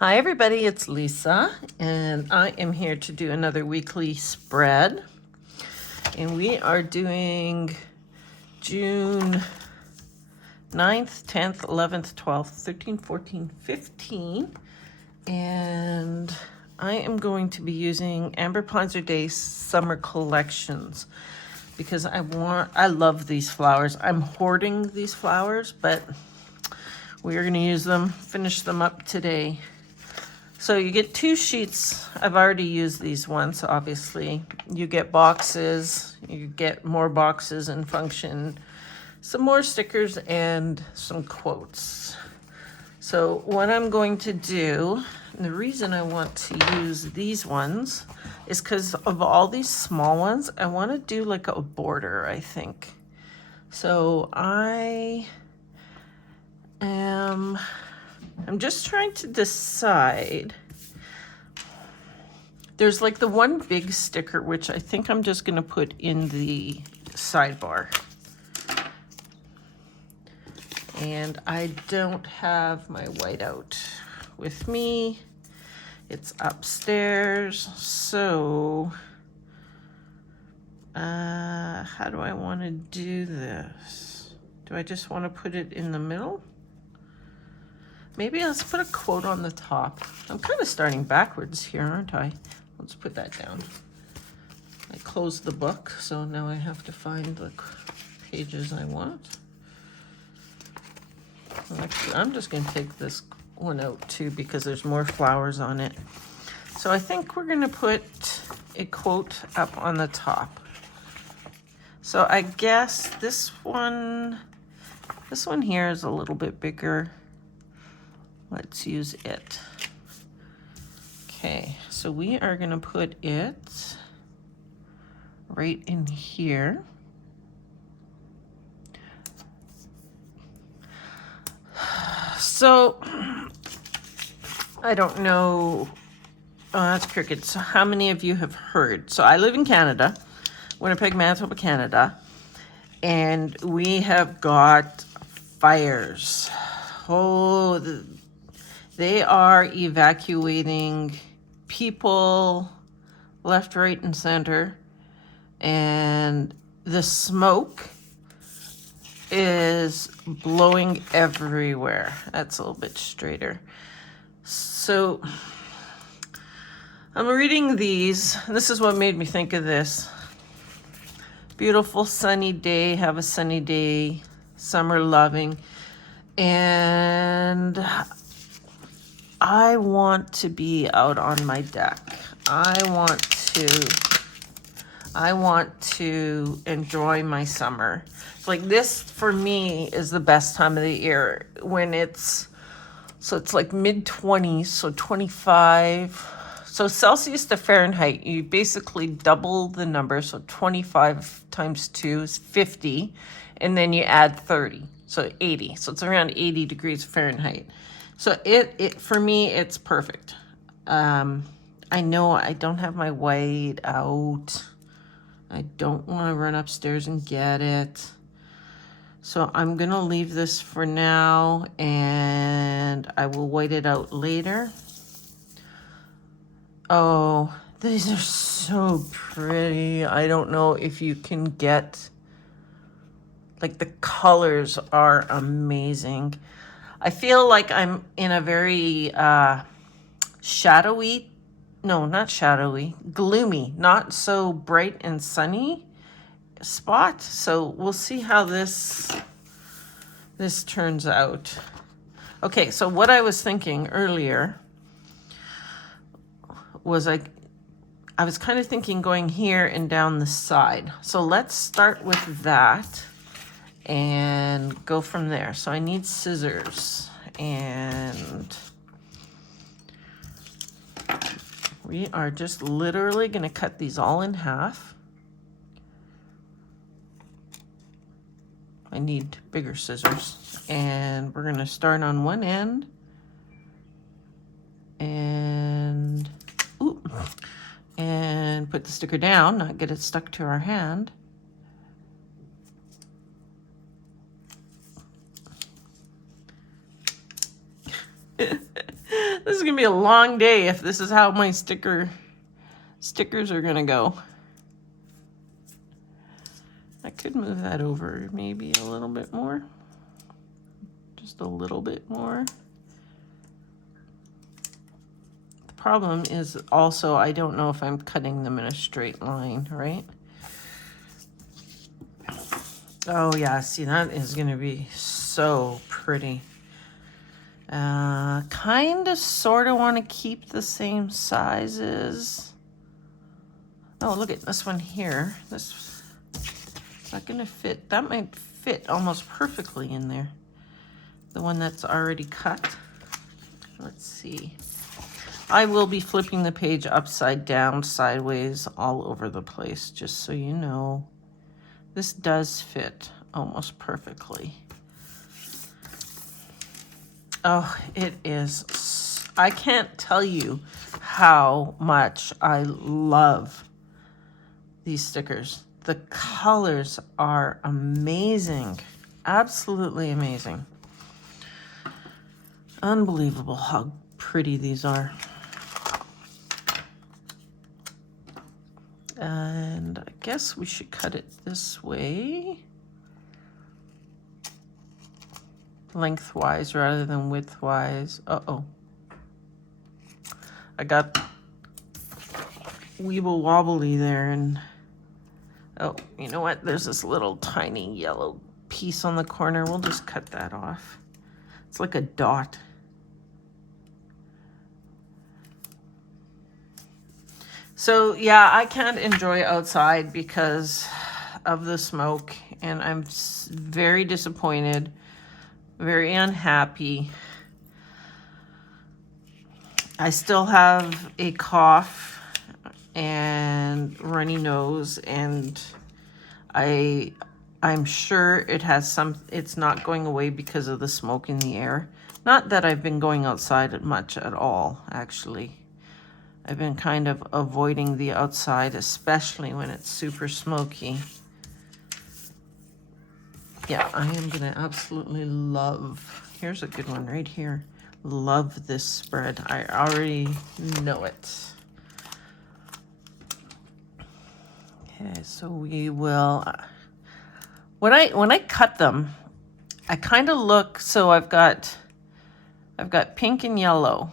Hi everybody, it's Lisa, and I am here to do another weekly spread. And we are doing June 9th, 10th, 11th, 12th, 13th, 14th, 15th. And I am going to be using Amber Ponzer Day Summer Collections because I love these flowers. I'm hoarding these flowers, but we are going to use them, finish them up today. So you get 2 sheets. I've already used these once, obviously. You get boxes, you get more boxes in function, some more stickers, and some quotes. So what I'm going to do, and the reason I want to use these ones is because of all these small ones, I want to do like a border, I think. So I'm just trying to decide. There's like the one big sticker, which I think I'm just going to put in the sidebar. And I don't have my whiteout with me. It's upstairs. So how do I want to do this? Do I just want to put it in the middle? Maybe let's put a quote on the top. I'm kind of starting backwards here, aren't I? Let's put that down. I closed the book, so now I have to find the pages I want. Actually, I'm just going to take this one out too because there's more flowers on it. So I think we're going to put a quote up on the top. So I guess this one here is a little bit bigger. Let's use it. Okay, so we are going to put it right in here. So I don't know. Oh, that's cricket. So how many of you have heard? So I live in Canada, Winnipeg, Manitoba, Canada, and we have got fires. Oh, they are evacuating people left, right, and center. And the smoke is blowing everywhere. That's a little bit straighter. So I'm reading these. This is what made me think of this. Beautiful sunny day, have a sunny day, summer loving. And I want to be out on my deck. I want to enjoy my summer. Like this for me is the best time of the year when it's like mid-20s, so 25. So Celsius to Fahrenheit, you basically double the number. So 25 times 2 is 50, and then you add 30, so 80. So it's around 80 degrees Fahrenheit. So it for me, it's perfect. I know I don't have my white out. I don't want to run upstairs and get it. So I'm going to leave this for now, and I will white it out later. Oh, these are so pretty. I don't know if you can get, like the colors are amazing. I feel like I'm in a very shadowy, no, not shadowy, gloomy, not so bright and sunny spot. So we'll see how this turns out. Okay, so what I was thinking earlier was I was kind of thinking going here and down the side. So let's start with that and go from there. So I need scissors, and we are just literally going to cut these all in half. I need bigger scissors, and we're going to start on one end and put the sticker down, not get it stuck to our hand. This is gonna be a long day if this is how my stickers are gonna go. I could move that over maybe a little bit more. Just a little bit more. The problem is also I don't know if I'm cutting them in a straight line, right? Oh yeah, see, that is gonna be so pretty. Kind of sort of want to keep the same sizes. Oh, look at this one here. This is not gonna fit. That might fit almost perfectly in there. The one that's already cut. Let's see. I will be flipping the page upside down, sideways, all over the place, just so you know. This does fit almost perfectly. Oh, it is. I can't tell you how much I love these stickers. The colors are amazing. Absolutely amazing. Unbelievable how pretty these are. And I guess we should cut it this way. Lengthwise rather than widthwise. Uh-oh. I got weeble wobbly there, and oh, you know what? There's this little tiny yellow piece on the corner. We'll just cut that off. It's like a dot. So yeah, I can't enjoy outside because of the smoke, and I'm very disappointed, very unhappy. I still have a cough and runny nose, and I'm sure it's not going away because of the smoke in the air. Not that I've been going outside much at all, actually. I've been kind of avoiding the outside, especially when it's super smoky. Yeah, I am gonna absolutely love, here's a good one right here. Love this spread. I already know it. Okay, so we will, when I cut them, I kind of look, so I've got pink and yellow.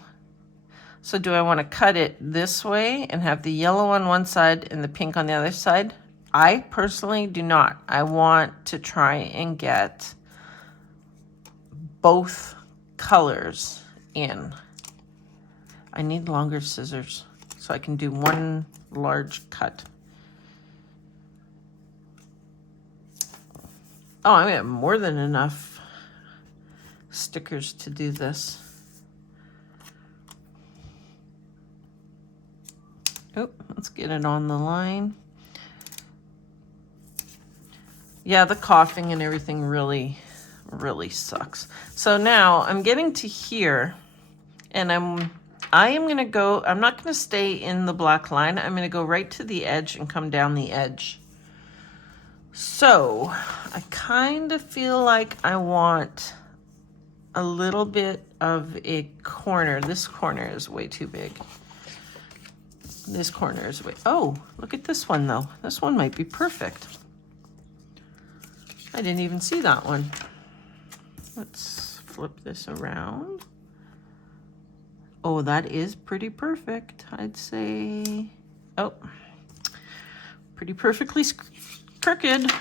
So do I want to cut it this way and have the yellow on one side and the pink on the other side? I personally do not. I want to try and get both colors in. I need longer scissors so I can do one large cut. Oh, I have more than enough stickers to do this. Oh, let's get it on the line. Yeah, the coughing and everything really sucks. So now I'm getting to here, and I am gonna go, I'm not gonna stay in the black line. I'm gonna go right to the edge and come down the edge. So I kind of feel like I want a little bit of a corner. This corner is way too big. This corner is way, oh, look at this one though. This one might be perfect. I didn't even see that one. Let's flip this around. Oh, that is pretty perfect, I'd say. Oh, pretty perfectly crooked.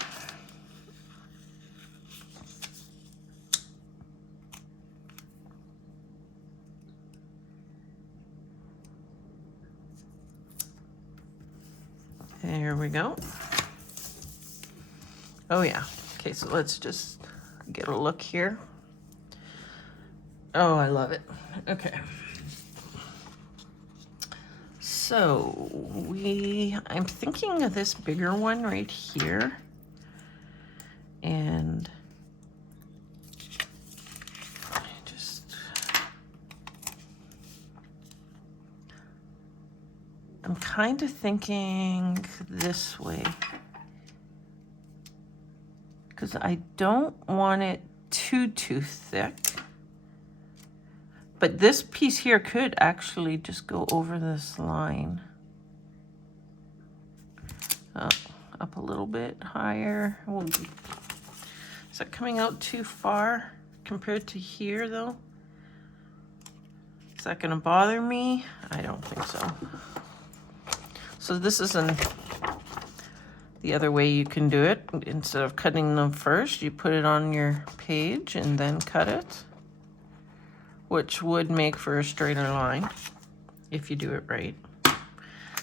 There we go. Oh yeah. Okay, so let's just get a look here. Oh, I love it. Okay. So I'm thinking of this bigger one right here. And I'm kind of thinking this way, because I don't want it too thick, But this piece here could actually just go over this line. Up a little bit higher. Is that coming out too far compared to here though? Is that gonna bother me? I don't think so. So this is the other way you can do it. Instead of cutting them first, you put it on your page and then cut it, which would make for a straighter line if you do it right.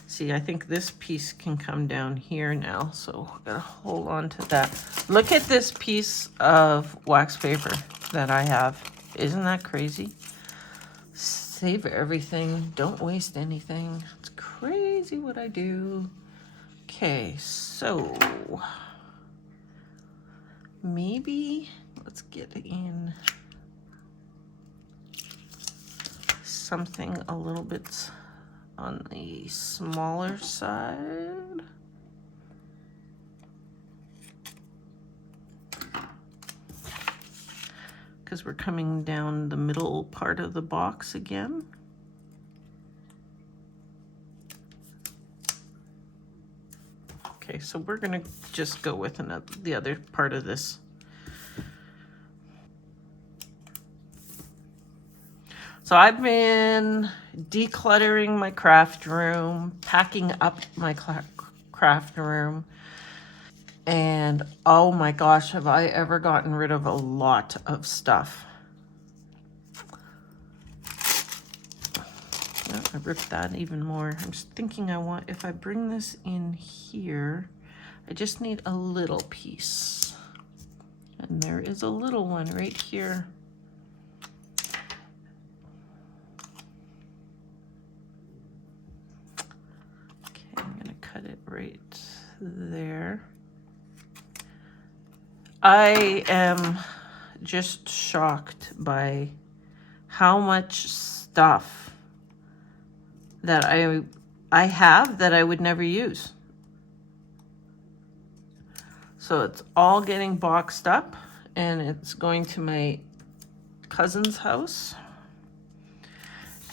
See, I think this piece can come down here now, so I gotta hold on to that. Look at this piece of wax paper that I have. Isn't that crazy? Save everything, don't waste anything. It's crazy what I do. Okay, so maybe let's get in something a little bit on the smaller side. Because we're coming down the middle part of the box again. Okay, so we're gonna just go with the other part of this. So I've been decluttering my craft room, packing up my craft room, and oh my gosh, have I ever gotten rid of a lot of stuff. Oh, I ripped that even more. I'm just thinking if I bring this in here, I just need a little piece. And there is a little one right here. I'm gonna cut it right there. I am just shocked by how much stuff that I have that I would never use. So it's all getting boxed up and it's going to my cousin's house.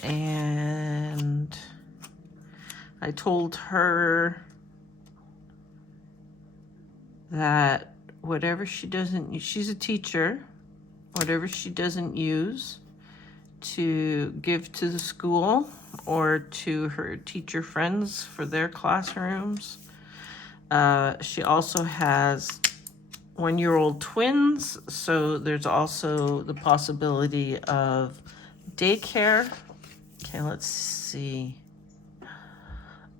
And I told her that whatever she doesn't, she's a teacher, whatever she doesn't use, to give to the school or to her teacher friends for their classrooms. She also has 1-year-old twins, so there's also the possibility of daycare. Okay, let's see.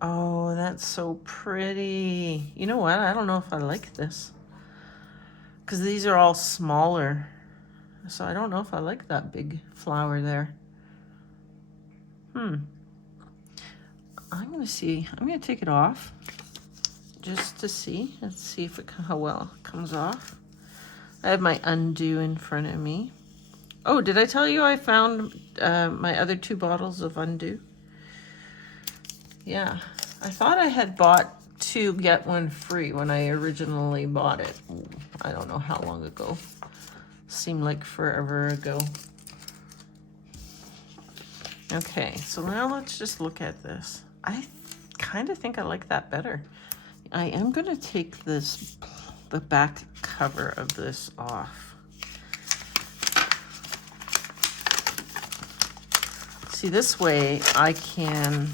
Oh, that's so pretty. You know what? I don't know if I like this, because these are all smaller. So I don't know if I like that big flower there. I'm gonna see. I'm gonna take it off just to see. Let's see how well it comes off. I have my undo in front of me. Oh, did I tell you I found my other 2 bottles of undo? Yeah, I thought I had bought 2 get 1 free when I originally bought it. I don't know how long ago. Seemed like forever ago. Okay, so now let's just look at this. I kind of think I like that better. I am going to take the back cover of this off. See, this way I can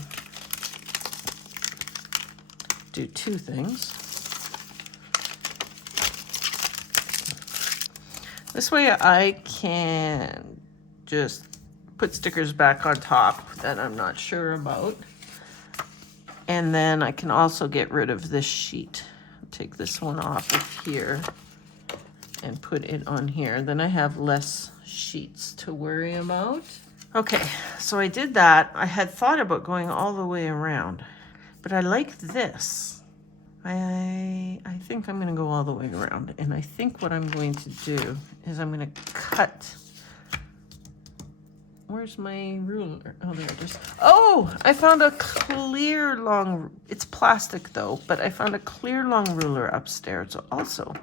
do 2 things. This way I can just put stickers back on top that I'm not sure about. And then I can also get rid of this sheet. Take this one off of here and put it on here. Then I have less sheets to worry about. Okay, so I did that. I had thought about going all the way around, but I like this. I think I'm gonna go all the way around, and I think what I'm going to do is I'm gonna cut. Where's my ruler? Oh, there it is. Oh, I found a clear long, it's plastic though, but I found a clear long ruler upstairs also.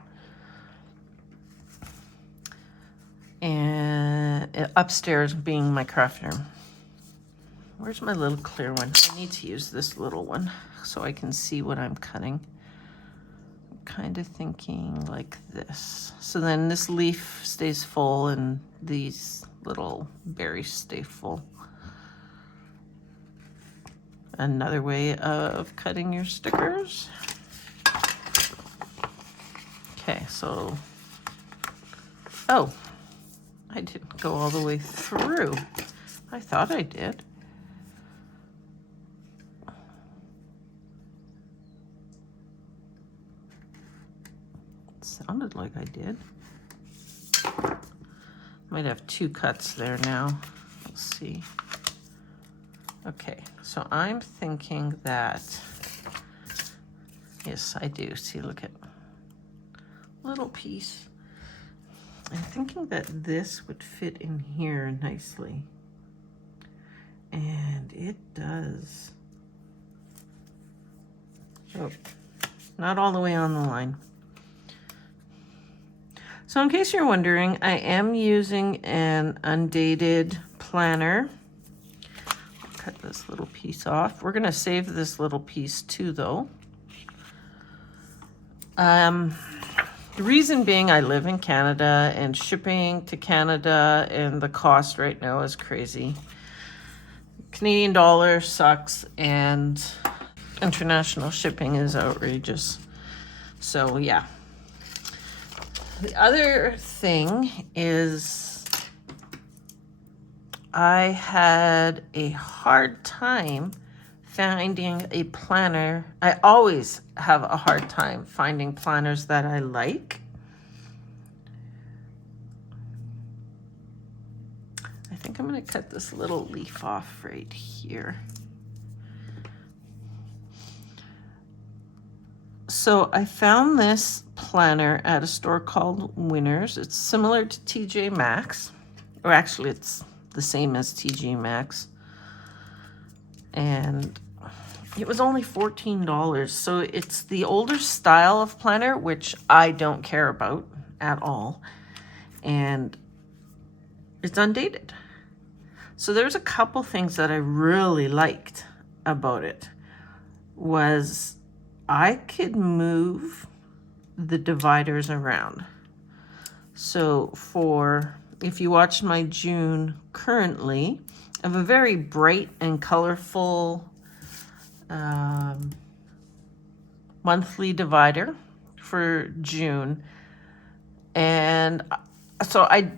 and upstairs being my craft room. Where's my little clear one? I need to use this little one so I can see what I'm cutting. I'm kind of thinking like this. So then this leaf stays full and these little berries stay full. Another way of cutting your stickers. Okay, so, oh, I didn't go all the way through. I thought I did. It sounded like I did. Might have two cuts there now. Let's see. Okay, so I'm thinking that, yes, I do. See, look at little piece. I'm thinking that this would fit in here nicely. And it does. Oh, not all the way on the line. So in case you're wondering, I am using an undated planner. Cut this little piece off. We're gonna save this little piece too though. The reason being I live in Canada and shipping to Canada and the cost right now is crazy. Canadian dollar sucks and international shipping is outrageous. So yeah. The other thing is I had a hard time finding a planner. I always have a hard time finding planners that I like. I think I'm going to cut this little leaf off right here. So I found this planner at a store called Winners. It's similar to TJ Maxx, or actually it's the same as TJ Maxx. And it was only $14. So it's the older style of planner, which I don't care about at all. And it's undated. So there's a couple things that I really liked about it. Was I could move the dividers around. So for, if you watch my June currently, I have a very bright and colorful monthly divider for June. And so I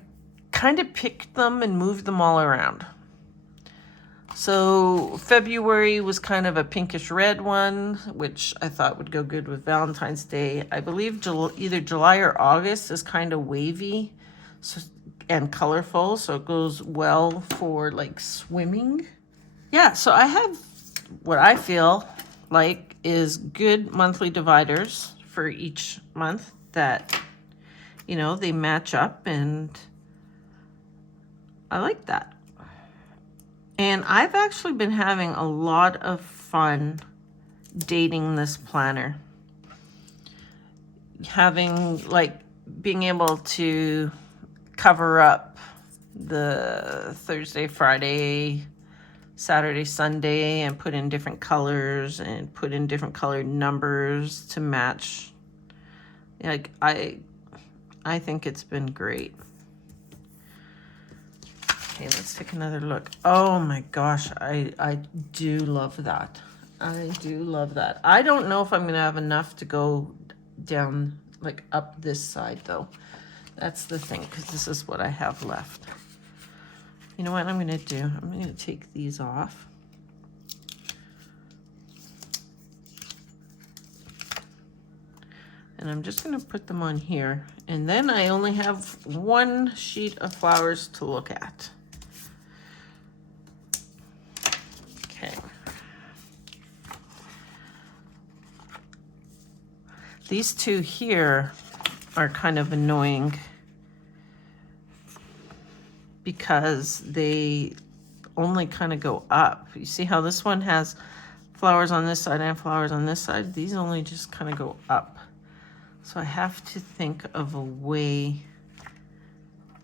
kind of picked them and moved them all around. So February was kind of a pinkish red one, which I thought would go good with Valentine's Day. I believe either July or August is kind of wavy and colorful, so it goes well for like swimming. Yeah, so I have what I feel like is good monthly dividers for each month that, you know, they match up, and I like that. And I've actually been having a lot of fun dating this planner. Being able to cover up the Thursday, Friday, Saturday, Sunday, and put in different colors and put in different colored numbers to match. Like, I think it's been great. Okay, let's take another look. Oh my gosh, I do love that. I do love that. I don't know if I'm gonna have enough to go down, like up this side though. That's the thing, because this is what I have left. You know what I'm gonna do? I'm gonna take these off. And I'm just gonna put them on here. And then I only have one sheet of flowers to look at. Okay. These two here are kind of annoying because they only kind of go up. You see how this one has flowers on this side and flowers on this side? These only just kind of go up. So I have to think of a way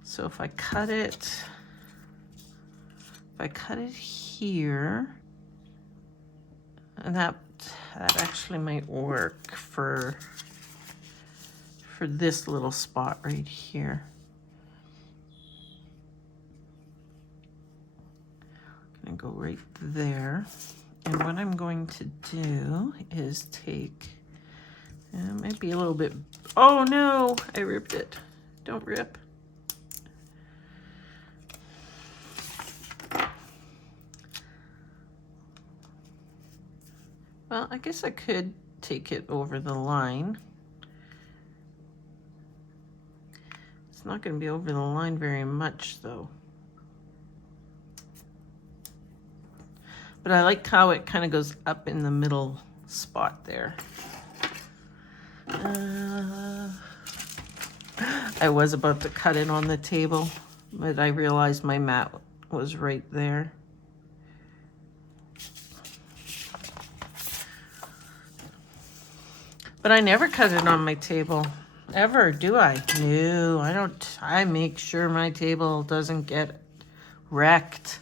So if I cut it here, and that actually might work for this little spot right here. I'm gonna go right there. And what I'm going to do is take, it might be a little bit, oh no, I ripped it. Don't rip. Well, I guess I could take it over the line. It's not going to be over the line very much though. But I like how it kind of goes up in the middle spot there. I was about to cut it on the table, but I realized my mat was right there. But I never cut it on my table, ever, do I? No, I don't. I make sure my table doesn't get wrecked.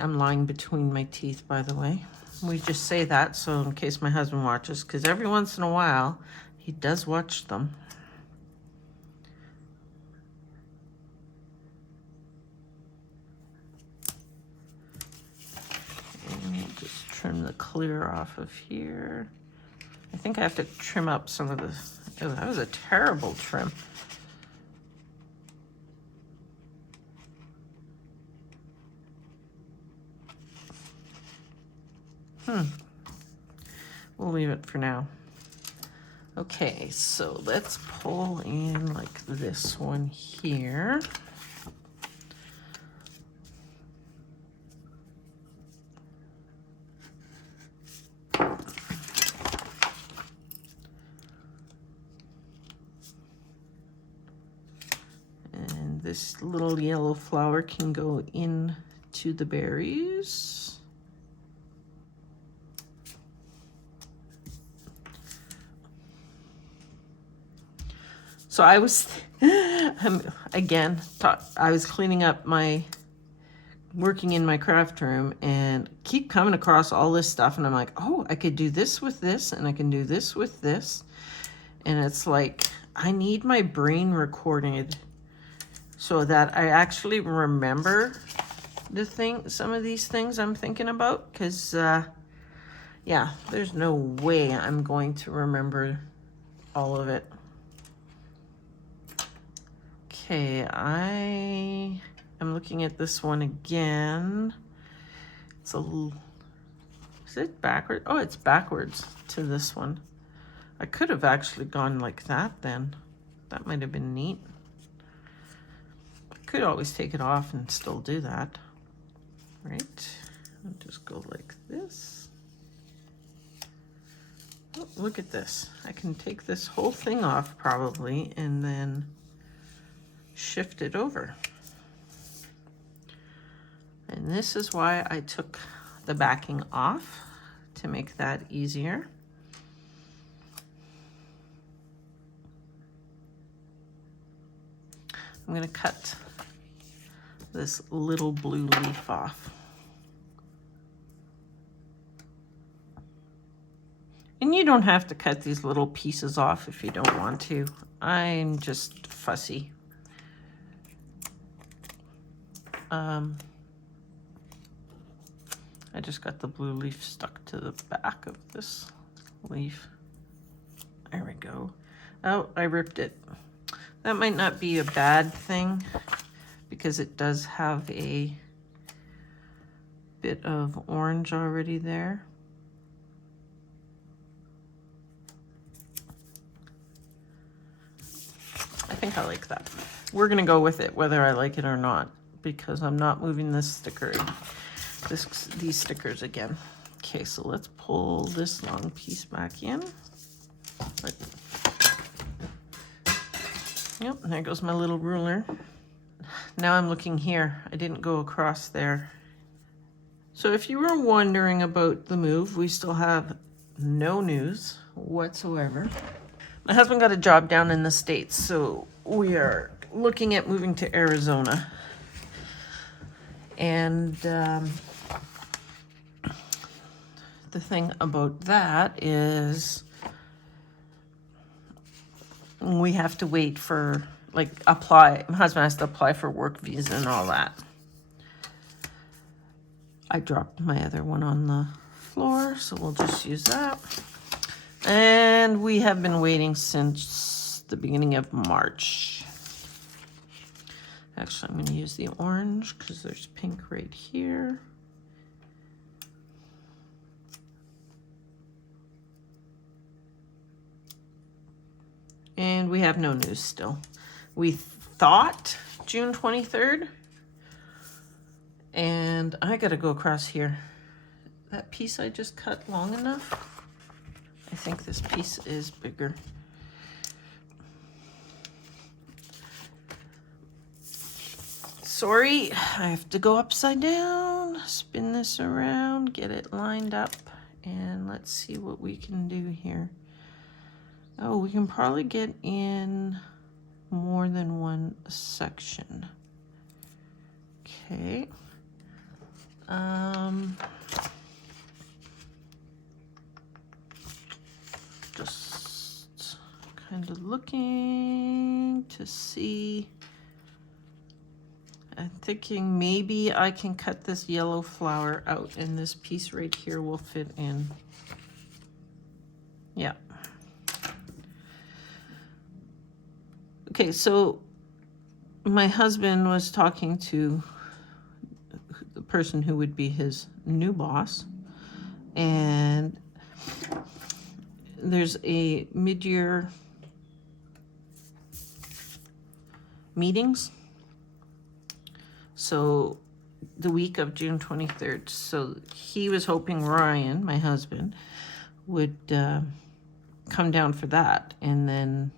I'm lying between my teeth, by the way. We just say that so in case my husband watches, because every once in a while he does watch them. And just trim the clear off of here. I think I have to trim up some of this. Oh, that was a terrible trim. We'll leave it for now. Okay, so let's pull in like this one here. And this little yellow flower can go into the berries. So I was, again, I was cleaning up working in my craft room and keep coming across all this stuff. And I'm like, oh, I could do this with this and I can do this with this. And it's like, I need my brain recorded so that I actually remember some of these things I'm thinking about. Because, yeah, there's no way I'm going to remember all of it. Okay, I am looking at this one again. It's a little, is it backwards? Oh, it's backwards to this one. I could have actually gone like that then. That might have been neat. I could always take it off and still do that. Right? I'll just go like this. Oh, look at this. I can take this whole thing off probably and then shift it over. And this is why I took the backing off, to make that easier. I'm going to cut this little blue leaf off. And you don't have to cut these little pieces off if you don't want to. I'm just fussy. I just got the blue leaf stuck to the back of this leaf. There we go. Oh, I ripped it. That might not be a bad thing because it does have a bit of orange already there. I think I like that. We're gonna go with it whether I like it or not, because I'm not moving this sticker, these stickers again. Okay, so let's pull this long piece back in. Yep, there goes my little ruler. Now I'm looking here. I didn't go across there. So if you were wondering about the move, we still have no news whatsoever. My husband got a job down in the States, so we are looking at moving to Arizona. And the thing about that is we have to wait for, like, apply. My husband has to apply for work visa and all that. I dropped my other one on the floor, so we'll just use that. And we have been waiting since the beginning of March. Actually, I'm going to use the orange because there's pink right here. And we have no news still. We thought June 23rd. And I got to go across here. That piece I just cut long enough? I think this piece is bigger. Sorry, I have to go upside down, spin this around, get it lined up, and let's see what we can do here. Oh, we can probably get in more than one section. Okay. Just kind of looking to see. I'm thinking maybe I can cut this yellow flower out and this piece right here will fit in. Yeah. Okay, so my husband was talking to the person who would be his new boss, and there's a mid-year meetings. So the week of June 23rd. So he was hoping Ryan, my husband, would come down for that. And then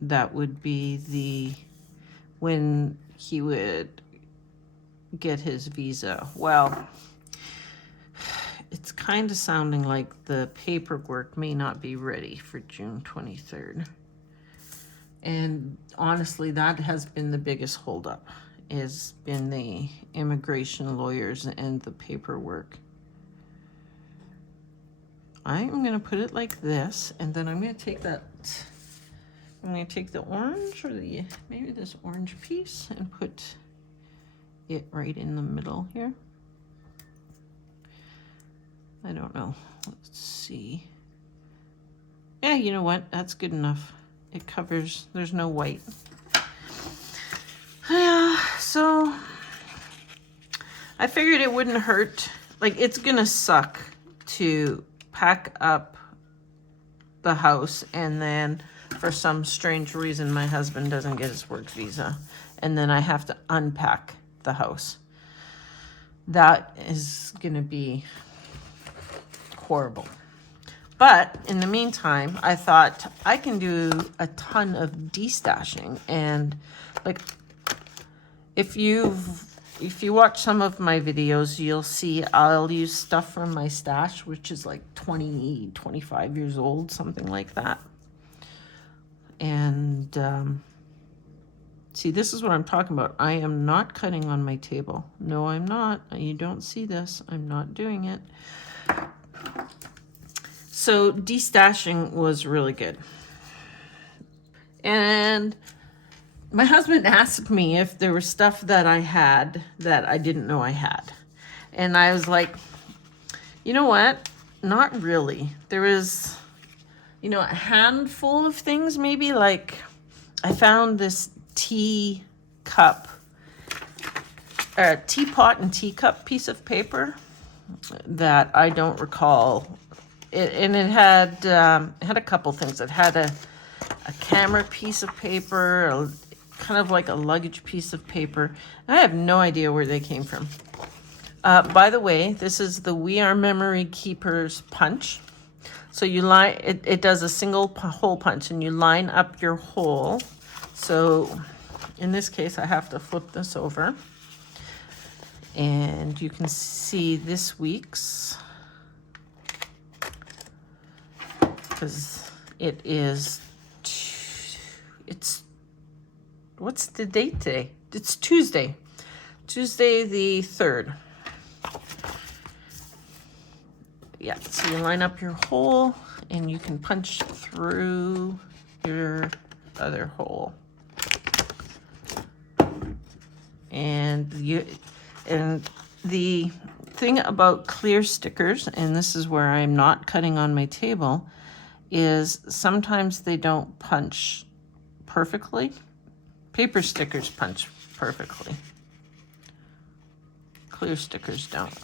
that would be when he would get his visa. Well, it's kind of sounding like the paperwork may not be ready for June 23rd. And honestly, that has been the biggest holdup, has been the immigration lawyers and the paperwork. I'm going to put it like this, and then I'm going to take that, I'm going to take the orange, or maybe this orange piece, and put it right in the middle here. I don't know. Let's see. Yeah, you know what? That's good enough. It covers, there's no white. Yeah, so I figured it wouldn't hurt. Like, it's gonna suck to pack up the house and then for some strange reason my husband doesn't get his work visa, and then I have to unpack the house. That is gonna be horrible. But in the meantime, I thought I can do a ton of destashing. And like, if you watch some of my videos, you'll see I'll use stuff from my stash, which is like 20, 25 years old, something like that. And see, this is what I'm talking about. I am not cutting on my table. No, I'm not. You don't see this. I'm not doing it. So destashing was really good. And my husband asked me if there was stuff that I had that I didn't know I had. And I was like, you know what? Not really. There was, a handful of things maybe. Like, I found this teapot and teacup piece of paper that I don't recall. It had a couple things. It had a camera piece of paper, kind of like a luggage piece of paper. I have no idea where they came from. By the way, this is the We Are Memory Keepers punch. So you line it does a single hole punch, and you line up your hole. So in this case, I have to flip this over, and you can see this week's. Because It is, what's the date today? It's Tuesday. Tuesday the 3rd. Yeah, so you line up your hole and you can punch through your other hole. And the thing about clear stickers, and this is where I'm not cutting on my table, is sometimes they don't punch perfectly. Paper stickers punch perfectly. Clear stickers don't.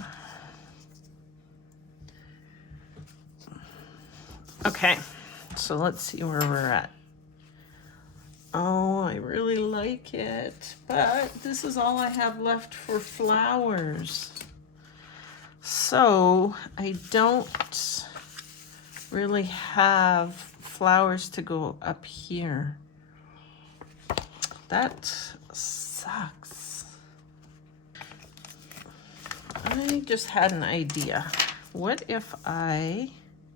Okay, so let's see where we're at. Oh, I really like it, but this is all I have left for flowers. So I don't really have flowers to go up here. That sucks. I just had an idea. What if I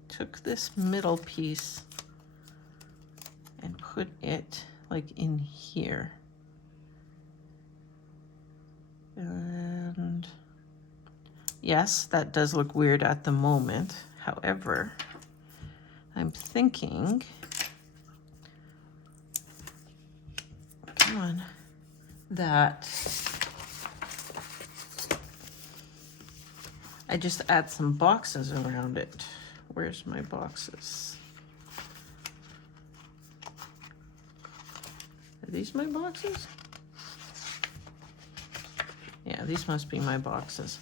took this middle piece and put it like in here? And yes, that does look weird at the moment. However, I'm thinking, come on, that I just add some boxes around it. Where's my boxes? Are these my boxes? Yeah, these must be my boxes.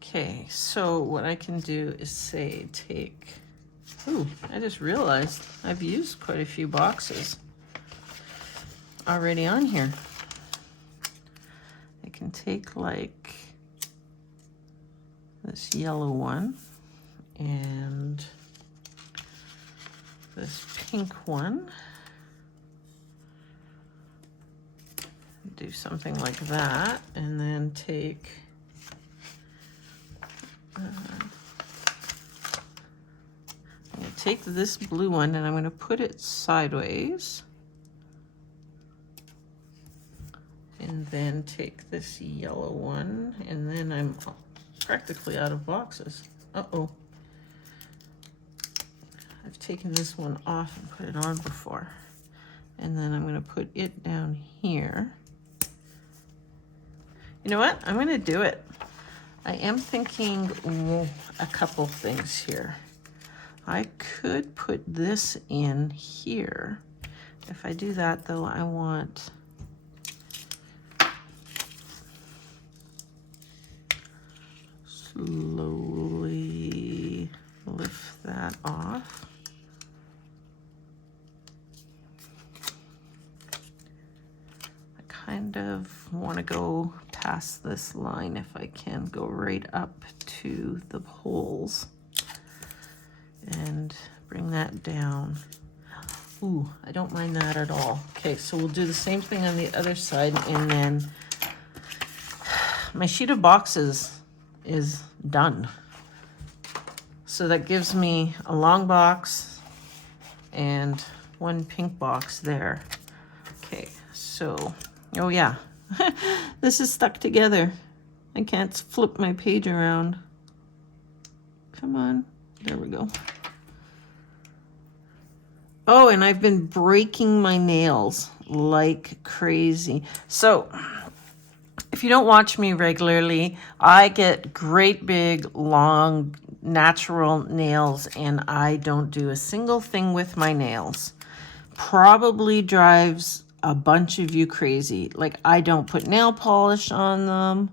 Okay, so what I can do is say take, ooh, I just realized I've used quite a few boxes already on here. I can take like this yellow one and this pink one. Do something like that, and then take I'm going to take this blue one and I'm going to put it sideways, and then take this yellow one, and then I'm practically out of boxes. Uh-oh. I've taken this one off and put it on before. And then I'm going to put it down here. You know what? I'm going to do it. I am thinking a couple things here. I could put this in here. If I do that, though, I want slowly lift that off. I kind of want to go past this line if I can, go right up to the holes and bring that down. Ooh, I don't mind that at all. Okay, so we'll do the same thing on the other side, and then my sheet of boxes is done. So that gives me a long box and one pink box there. Okay, so, oh yeah, this is stuck together. I can't flip my page around. Come on, there we go. Oh, and I've been breaking my nails like crazy. So if you don't watch me regularly, I get great big, long, natural nails, and I don't do a single thing with my nails. Probably drives a bunch of you crazy. Like, I don't put nail polish on them.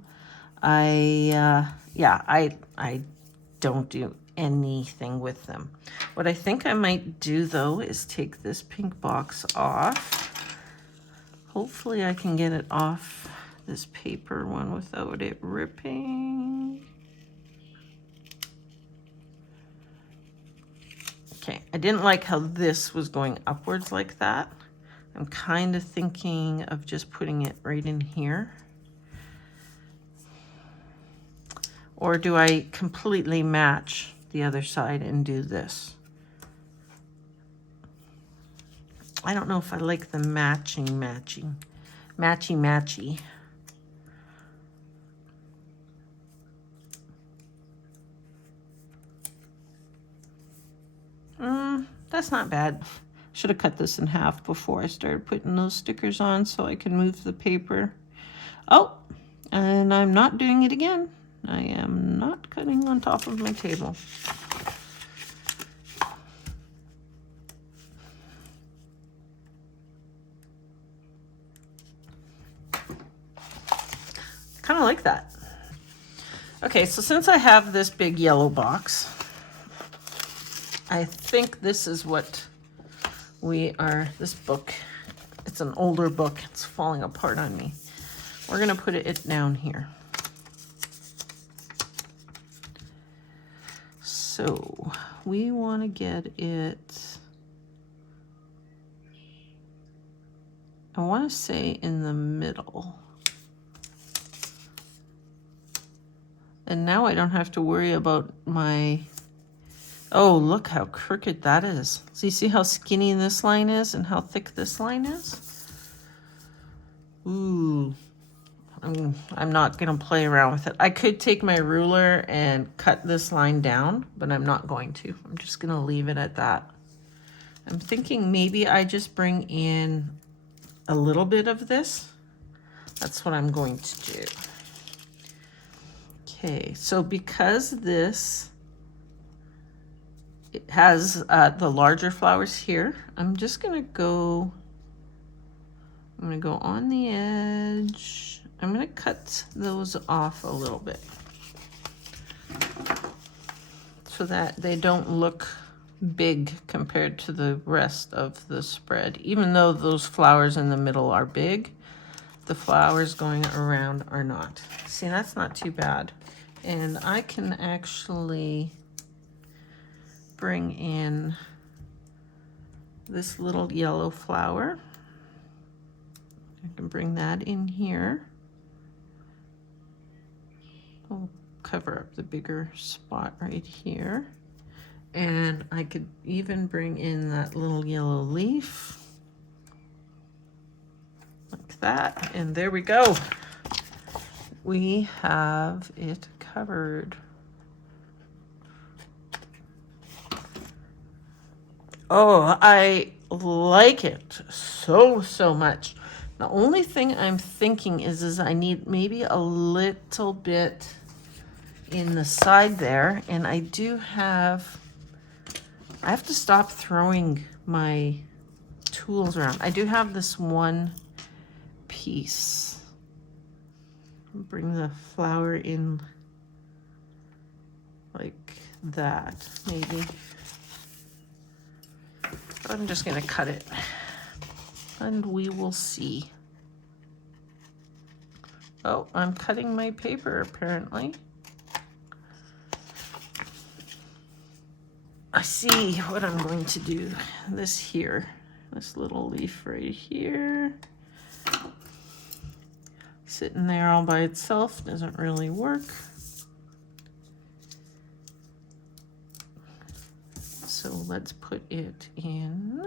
I don't do anything with them. What I think I might do, though, is take this pink box off. Hopefully I can get it off this paper one without it ripping. Okay, I didn't like how this was going upwards like that. I'm kind of thinking of just putting it right in here. Or do I completely match the other side and do this? I don't know if I like the matchy. That's not bad. Should have cut this in half before I started putting those stickers on so I can move the paper. Oh, and I'm not doing it again. I am not cutting on top of my table. Kind of like that. Okay, so since I have this big yellow box, I think this is what this book, it's an older book, it's falling apart on me. We're gonna put it down here. So we wanna get it, I wanna say in the middle. And now I don't have to worry about my, oh, look how crooked that is. So you see how skinny this line is and how thick this line is? Ooh, I'm not gonna play around with it. I could take my ruler and cut this line down, but I'm not going to. I'm just gonna leave it at that. I'm thinking maybe I just bring in a little bit of this. That's what I'm going to do. Okay, so because this, it has the larger flowers here, I'm gonna go on the edge. I'm gonna cut those off a little bit so that they don't look big compared to the rest of the spread. Even though those flowers in the middle are big, the flowers going around are not. See, that's not too bad. And I can actually bring in this little yellow flower. I can bring that in here. I'll cover up the bigger spot right here. And I could even bring in that little yellow leaf. Like that, and there we go. We have it covered. Oh, I like it so much. The only thing I'm thinking is I need maybe a little bit in the side there, and I have to stop throwing my tools around. I do have this one piece. Bring the flower in like that, maybe. I'm just gonna cut it and we will see. Oh, I'm cutting my paper apparently. I see what I'm going to do. This here, this little leaf right here. Sitting there all by itself doesn't really work. So let's put it in.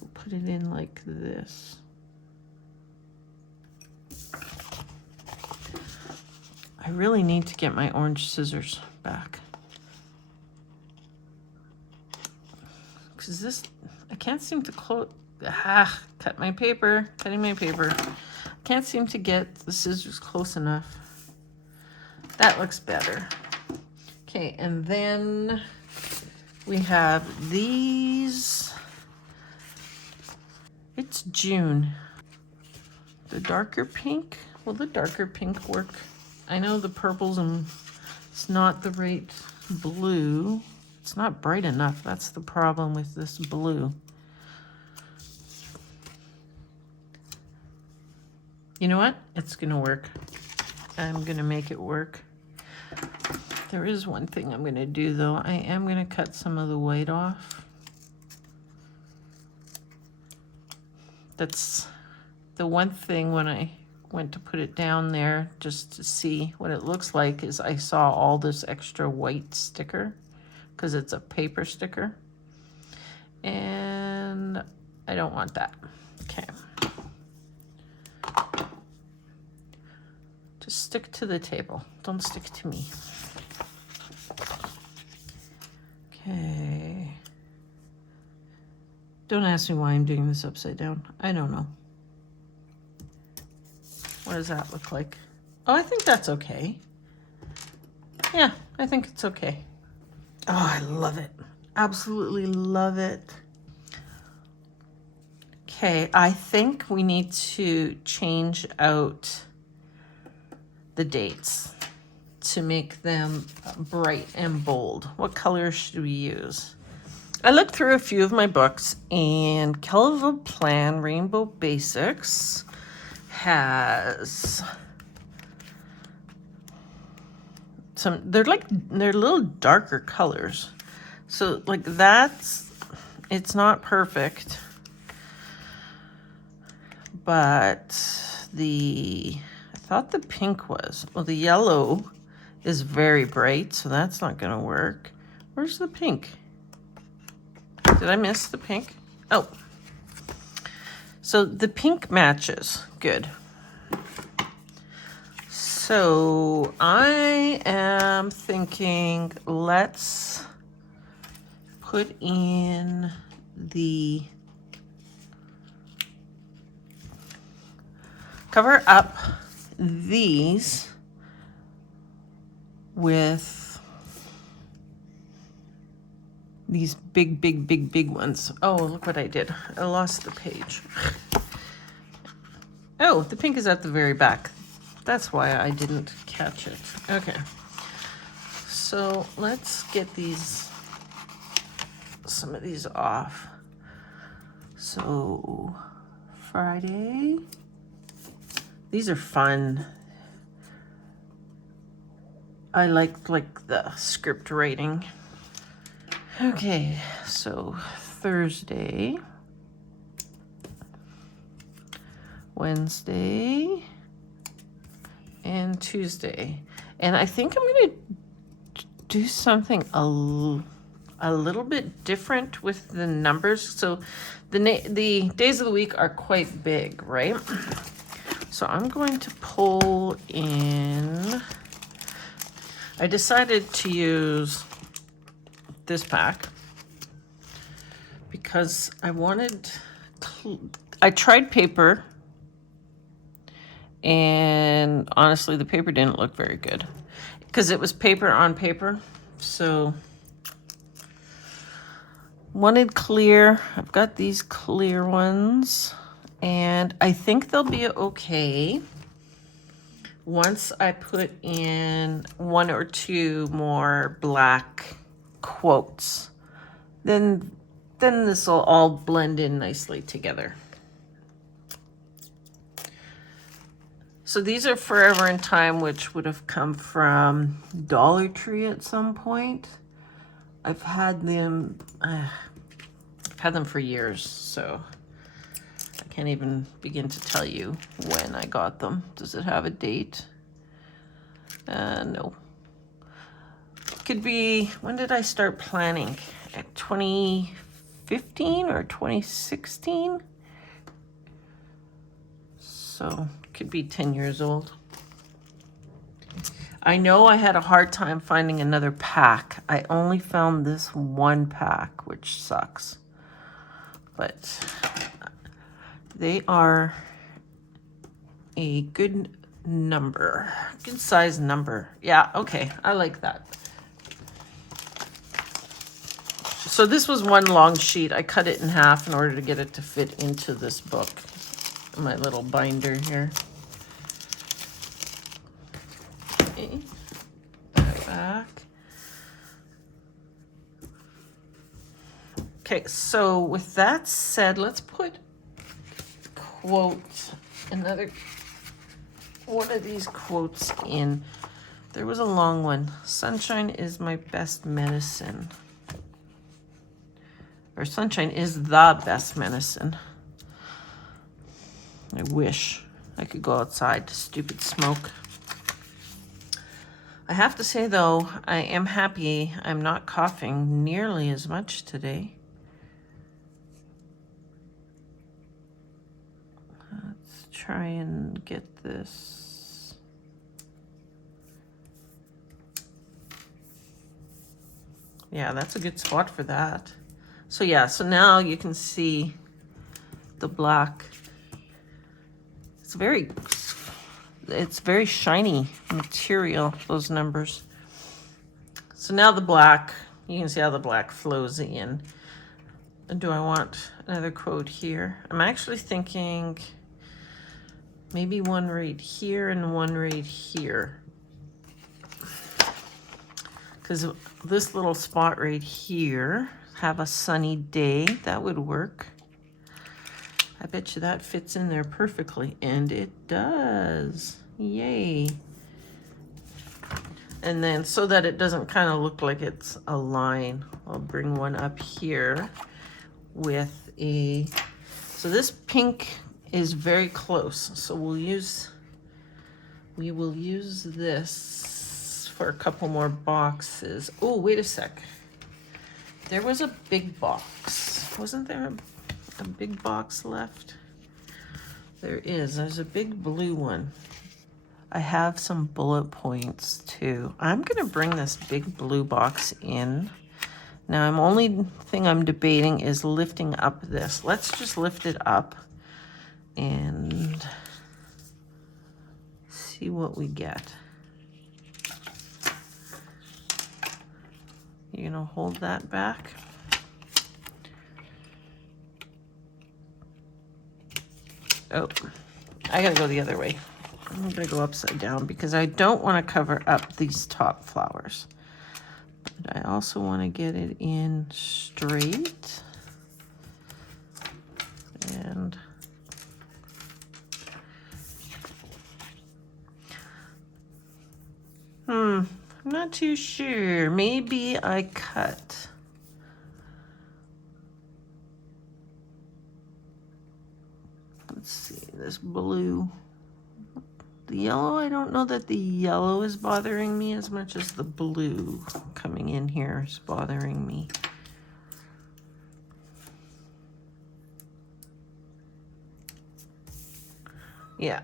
We'll put it in like this. I really need to get my orange scissors back. Because this, I can't seem to close. Cut my paper, cutting my paper. Can't seem to get the scissors close enough. That looks better. Okay, and then we have these. It's June. The darker pink, will the darker pink work? I know the purples and it's not the right blue. It's not bright enough, that's the problem with this blue. You know what? It's gonna work. I'm gonna make it work. There is one thing I'm gonna do though. I am gonna cut some of the white off. That's the one thing when I went to put it down there just to see what it looks like is I saw all this extra white sticker because it's a paper sticker. And I don't want that. Okay. Just stick to the table. Don't stick to me. Okay. Don't ask me why I'm doing this upside down. I don't know. What does that look like? Oh, I think that's okay. Yeah, I think it's okay. Oh, I love it. Absolutely love it. Okay, I think we need to change out the dates to make them bright and bold. What color should we use? I looked through a few of my books, and Kelvin Plan Rainbow Basics has some, they're a little darker colors. So like it's not perfect, but I thought the pink was. Well, the yellow is very bright, so that's not gonna work. Where's the pink? Did I miss the pink? Oh. So the pink matches. Good. So I am thinking let's put in cover up these with these big ones. Oh, look what I did. I lost the page. Oh, the pink is at the very back. That's why I didn't catch it. Okay. So let's get some of these off. So Friday. These are fun. I like the script writing. Okay, so Thursday, Wednesday, and Tuesday. And I think I'm going to do something a little bit different with the numbers. So the days of the week are quite big, right? So I'm going to pull in, I decided to use this pack because I tried paper, and honestly the paper didn't look very good because it was paper on paper. So wanted clear. I've got these clear ones, and I think they'll be okay once I put in one or two more black quotes. Then this will all blend in nicely together. So these are Forever in Time, which would have come from Dollar Tree at some point. I've had them for years, so I can't even begin to tell you when I got them. Does it have a date? No. Could be, when did I start planning? At 2015 or 2016? So could be 10 years old. I know I had a hard time finding another pack. I only found this one pack, which sucks. But they are a good number, good size number. Yeah, okay, I like that. So this was one long sheet. I cut it in half in order to get it to fit into this book, my little binder here. Okay, back. Okay, so with that said, let's put another one of these quotes in. There was a long one. Sunshine is my best medicine. Or sunshine is the best medicine. I wish I could go outside to stupid smoke. I have to say though, I am happy I'm not coughing nearly as much today. try and get this. Yeah, that's a good spot for that. So yeah, so now you can see the black. It's very shiny material, those numbers. So now the black, you can see how the black flows in. And do I want another quote here? I'm actually thinking maybe one right here and one right here. Because this little spot right here, have a sunny day, that would work. I bet you that fits in there perfectly, and it does. Yay. And then so that it doesn't kind of look like it's a line, I'll bring one up here with a, so this pink is very close. So we will use this for a couple more boxes. Oh, wait a sec. There was a big box. Wasn't there a big box left? There is. There's a big blue one. I have some bullet points too. I'm gonna bring this big blue box in. Now, only thing I'm debating is lifting up this. Let's just lift it up and see what we get. You're gonna hold that back? Oh, I gotta go the other way. I'm gonna go upside down because I don't want to cover up these top flowers. But I also want to get it in straight. And I'm not too sure. Maybe I cut. Let's see, this blue. The yellow, I don't know that the yellow is bothering me as much as the blue coming in here is bothering me. Yeah,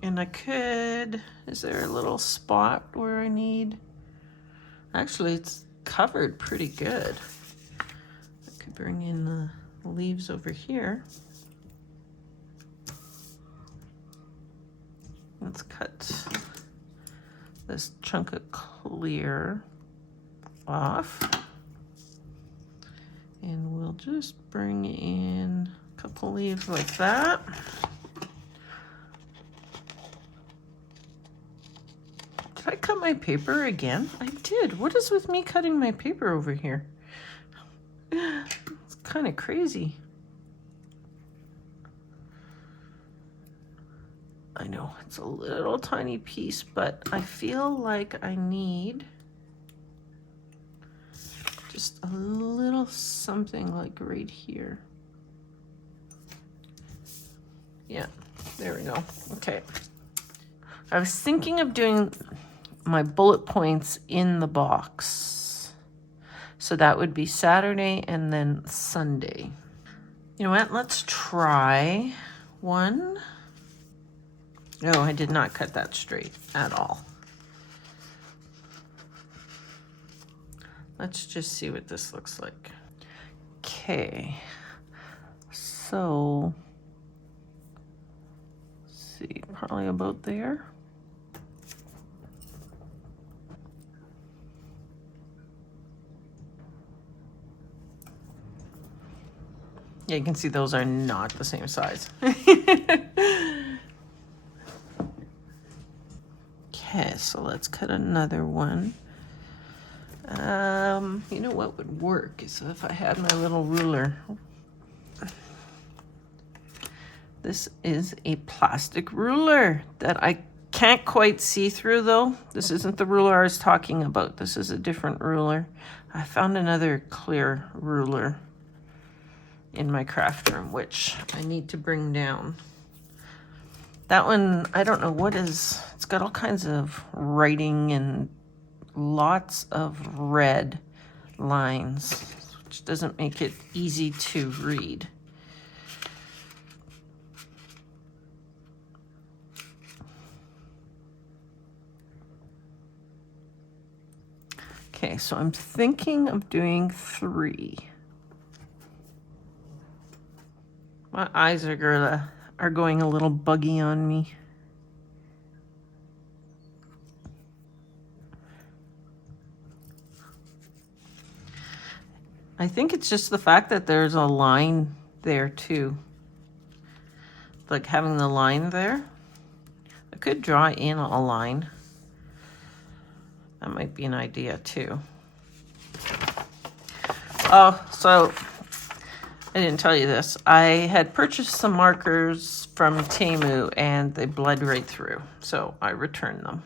and I could, is there a little spot where I need? Actually, it's covered pretty good. I could bring in the leaves over here. Let's cut this chunk of clear off. And we'll just bring in a couple leaves like that. Did I cut my paper again? I did. What is with me cutting my paper over here? It's kind of crazy. I know it's a little tiny piece, but I feel like I need just a little something like right here. Yeah, there we go. Okay. I was thinking of doing my bullet points in the box. So that would be Saturday and then Sunday. You know what? Let's try one. No, I did not cut that straight at all. Let's just see what this looks like. Okay, so let's see, probably about there. Yeah, you can see those are not the same size. Okay, so let's cut another one. You know what would work is if I had my little ruler. This is a plastic ruler that I can't quite see through though. This isn't the ruler I was talking about. This is a different ruler. I found another clear ruler in my craft room, which I need to bring down. That one, I don't know what is, it's got all kinds of writing and lots of red lines, which doesn't make it easy to read. Okay, so I'm thinking of doing 3. My eyes are going a little buggy on me. I think it's just the fact that there's a line there too. Like having the line there. I could draw in a line. That might be an idea too. Oh, so I didn't tell you this. I had purchased some markers from Temu and they bled right through. So I returned them.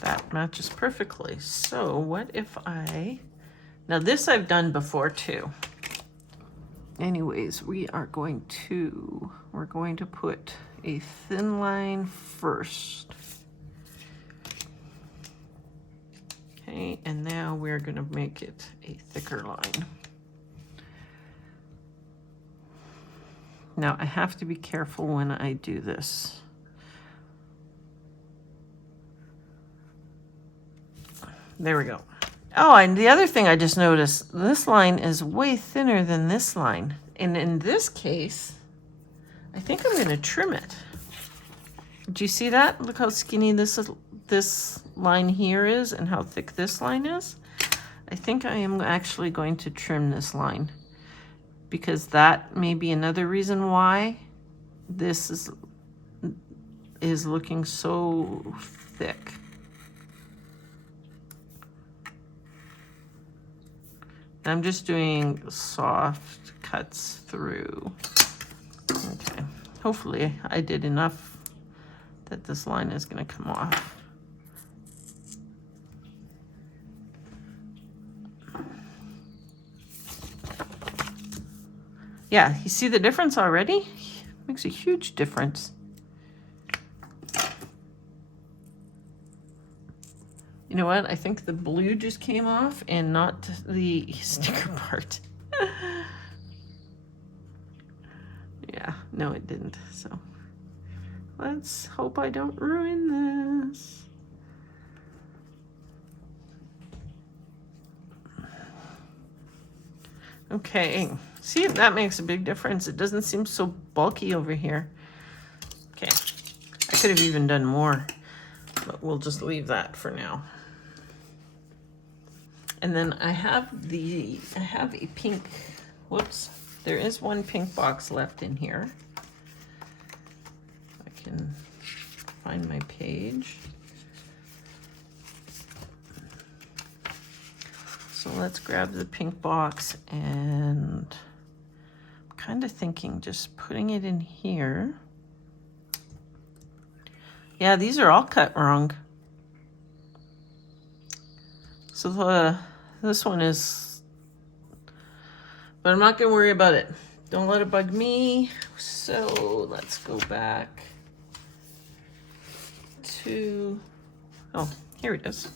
That matches perfectly. So what if now this I've done before too. Anyways, we're going to put a thin line first. Okay, and now we're going to make it a thicker line. Now I have to be careful when I do this. There we go. Oh, and the other thing I just noticed, this line is way thinner than this line. And in this case, I think I'm going to trim it. Do you see that? Look how skinny this line here is and how thick this line is. I think I am actually going to trim this line because that may be another reason why this is looking so thick. I'm just doing soft cuts through. Okay, hopefully I did enough that this line is going to come off. Yeah, you see the difference already? Makes a huge difference. You know what? I think the blue just came off and not the sticker part. Yeah, no, it didn't. So let's hope I don't ruin this. Okay, see, that makes a big difference. It doesn't seem so bulky over here. Okay, I could have even done more, but we'll just leave that for now. And then I have a pink, whoops, there is one pink box left in here. I can find my page. So let's grab the pink box, and I'm kind of thinking just putting it in here. Yeah, these are all cut wrong. So this one is, but I'm not gonna worry about it. Don't let it bug me. So let's go back to, oh, here it is.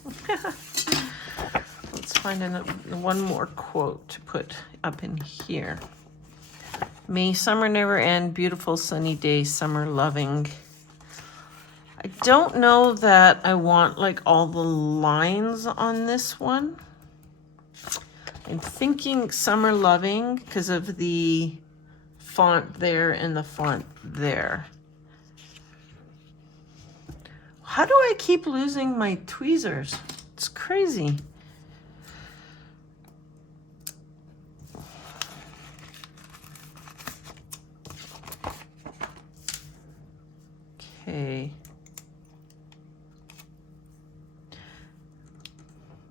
Let's find one more quote to put up in here. May summer never end, beautiful sunny day, summer loving. I don't know that I want like all the lines on this one. I'm thinking summer loving because of the font there and the font there. How do I keep losing my tweezers? It's crazy. Okay.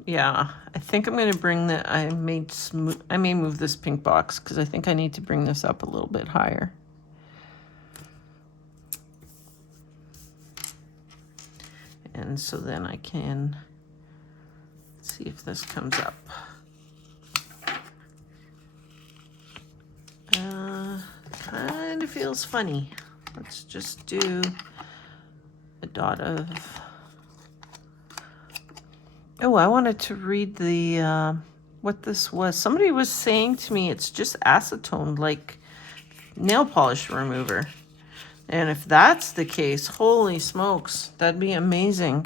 Yeah, I think I'm going to bring I may move this pink box because I think I need to bring this up a little bit higher. And so then I can see if this comes up. Kind of feels funny. Let's just do a dot of, oh, I wanted to read the, what this was. Somebody was saying to me it's just acetone, like nail polish remover. And if that's the case, holy smokes, that'd be amazing.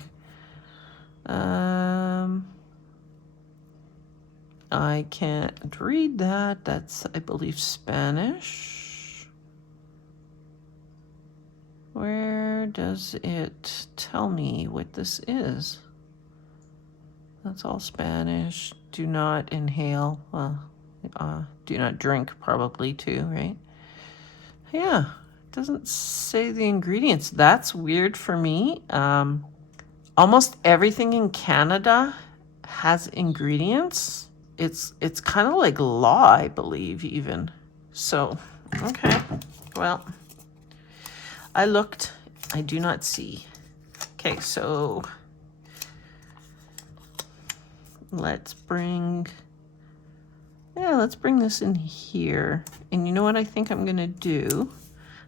I can't read that. That's, I believe, Spanish. Where does it tell me what this is? That's all Spanish. Do not inhale. Do not drink, probably, too, right? Yeah, it doesn't say the ingredients. That's weird for me. Almost everything in Canada has ingredients. It's kind of like law, I believe, even. So, okay. Well, I looked. I do not see. Okay, so let's bring this in here. And you know what I think I'm gonna do?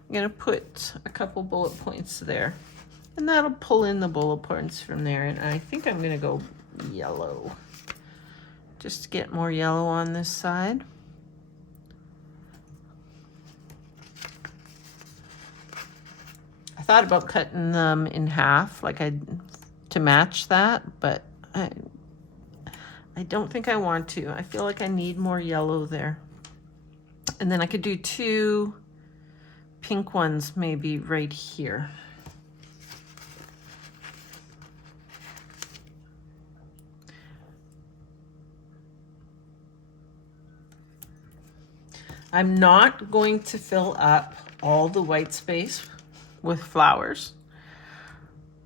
I'm gonna put a couple bullet points there. And that'll pull in the bullet points from there. And I think I'm gonna go yellow. Just to get more yellow on this side. I thought about cutting them in half, like to match that, but I don't think I want to. I feel like I need more yellow there. And then I could do 2 pink ones maybe right here. I'm not going to fill up all the white space with flowers.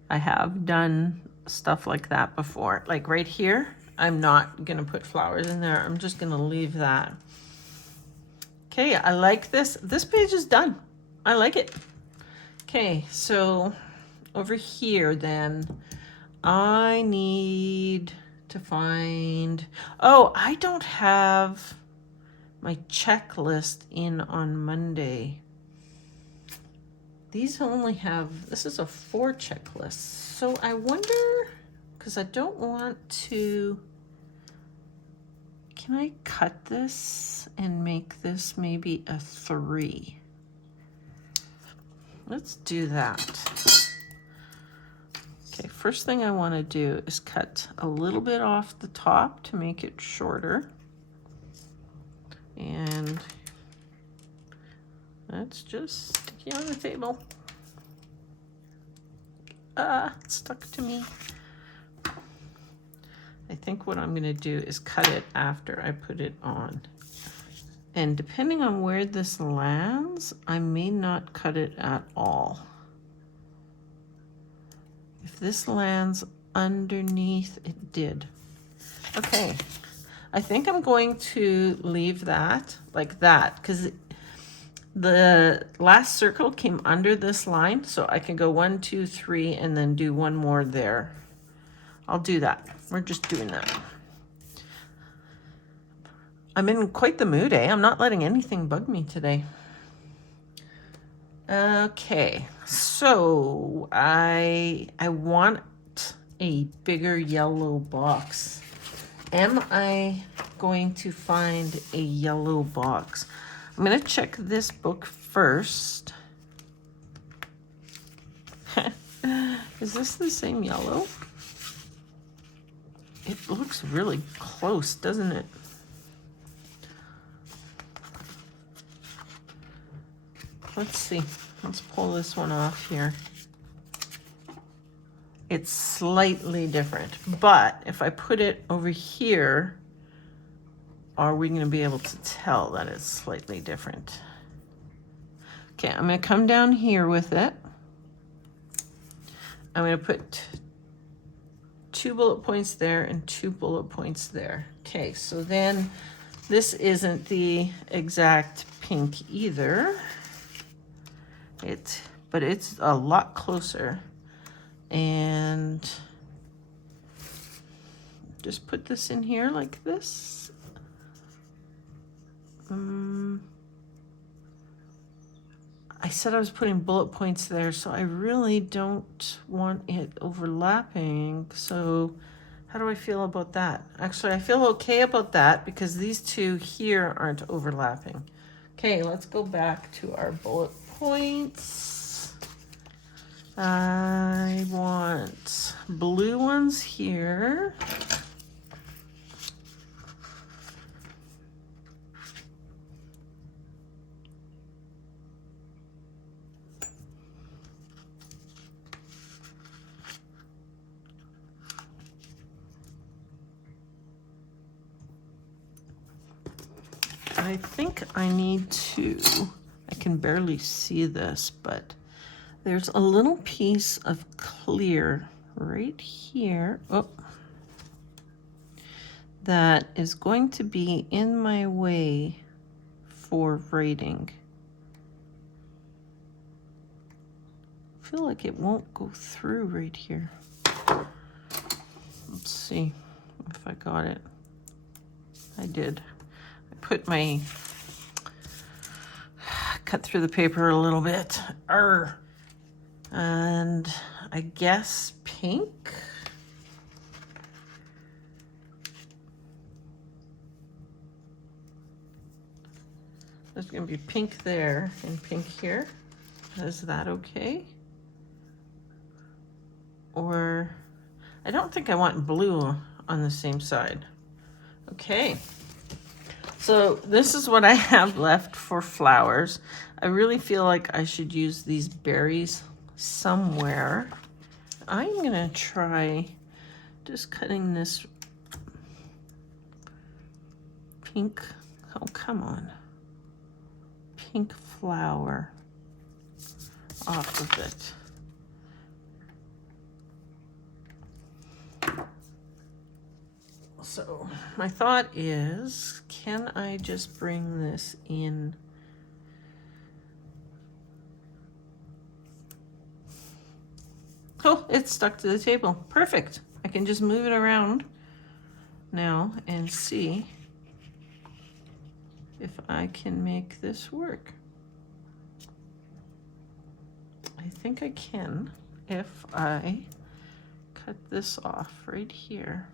I have done stuff like that before. Like right here, I'm not gonna put flowers in there. I'm just gonna leave that. Okay, I like this. This page is done. I like it. Okay, so over here then, I need to find, oh, I don't have my checklist in on Monday. These only have, this is a 4 checklist. So I wonder, because I don't want to, can I cut this and make this maybe a 3? Let's do that. Okay, first thing I want to do is cut a little bit off the top to make it shorter. And that's just sticky on the table. It's stuck to me. I think what I'm gonna do is cut it after I put it on. And depending on where this lands, I may not cut it at all. If this lands underneath, it did. Okay, I think I'm going to leave that like that because the last circle came under this line, so I can go 1, 2, 3, and then do 1 more there. I'll do that. We're just doing that. I'm in quite the mood, eh? I'm not letting anything bug me today. Okay, so I want a bigger yellow box. Am I going to find a yellow box? I'm gonna check this book first. Is this the same yellow? It looks really close, doesn't it? Let's see. Let's pull this one off here. It's slightly different, but if I put it over here, are we going to be able to tell that it's slightly different? Okay, I'm going to come down here with it. I'm going to put 2 bullet points there and 2 bullet points there. Okay, so then this isn't the exact pink either. But it's a lot closer. And just put this in here like this. I said I was putting bullet points there, so I really don't want it overlapping. So how do I feel about that? Actually, I feel okay about that because these 2 here aren't overlapping. Okay, let's go back to our bullet points. I want blue ones here. I think I need to, I can barely see this, but there's a little piece of clear right here. Oh, that is going to be in my way for writing. I feel like it won't go through right here. Let's see if I got it. I did. Put my, cut through the paper a little bit. And I guess pink. There's gonna be pink there and pink here. Is that okay? Or, I don't think I want blue on the same side. Okay. So this is what I have left for flowers. I really feel like I should use these berries somewhere. I'm gonna try just cutting this pink, oh come on, pink flower off of it. So my thought is, can I just bring this in? Oh, it's stuck to the table. Perfect. I can just move it around now and see if I can make this work. I think I can if I cut this off right here.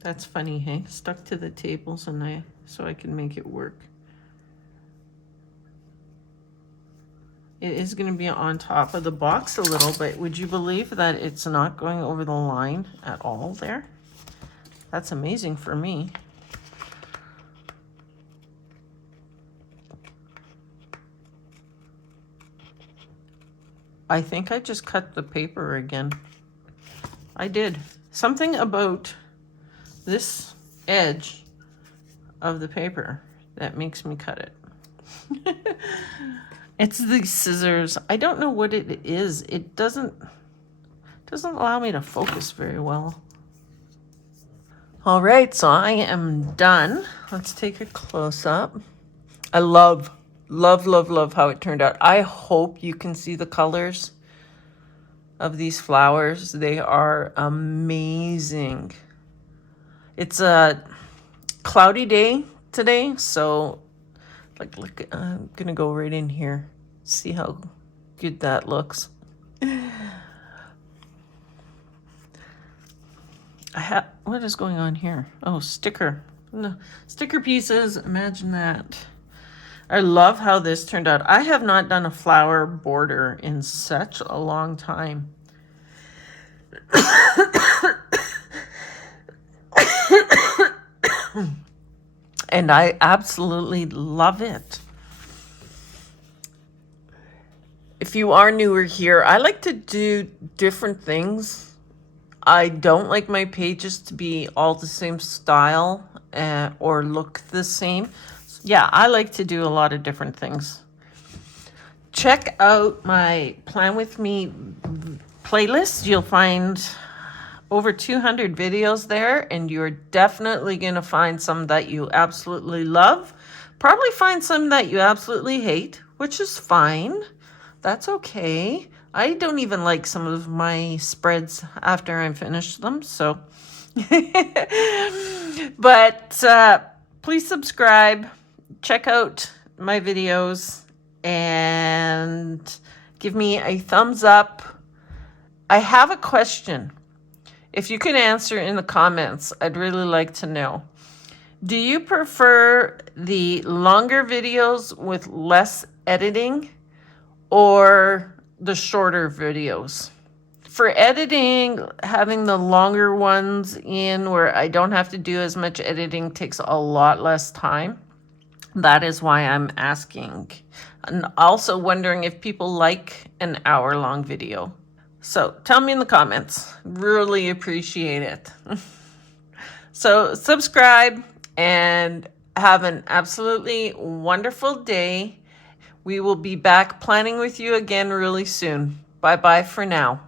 That's funny, hey? Stuck to the tables and so I can make it work. It is going to be on top of the box a little, but would you believe that it's not going over the line at all there? That's amazing for me. I think I just cut the paper again. I did. Something about this edge of the paper that makes me cut it. It's the scissors. I don't know what it is. It doesn't allow me to focus very well. All right, so I am done. Let's take a close up. I love how it turned out. I hope you can see the colors of these flowers. They are amazing. It's a cloudy day today, so look, I'm gonna go right in here, see how good that looks. What is going on here? Oh, sticker. No, sticker pieces, imagine that. I love how this turned out. I have not done a flower border in such a long time. And I absolutely love it. If you are newer here, I like to do different things. I don't like my pages to be all the same style or look the same. Yeah, I like to do a lot of different things. Check out my Plan With Me playlist. You'll find over 200 videos there, and you're definitely going to find some that you absolutely love. Probably find some that you absolutely hate, which is fine. That's okay. I don't even like some of my spreads after I finish them, so. But please subscribe, check out my videos, and give me a thumbs up. I have a question. If you can answer in the comments, I'd really like to know. Do you prefer the longer videos with less editing, or the shorter videos. For editing, having the longer ones in where I don't have to do as much editing takes a lot less time. That is why I'm asking. And also wondering if people like an hour-long video. So tell me in the comments. Really appreciate it. So subscribe and have an absolutely wonderful day. We will be back planning with you again really soon. Bye-bye for now.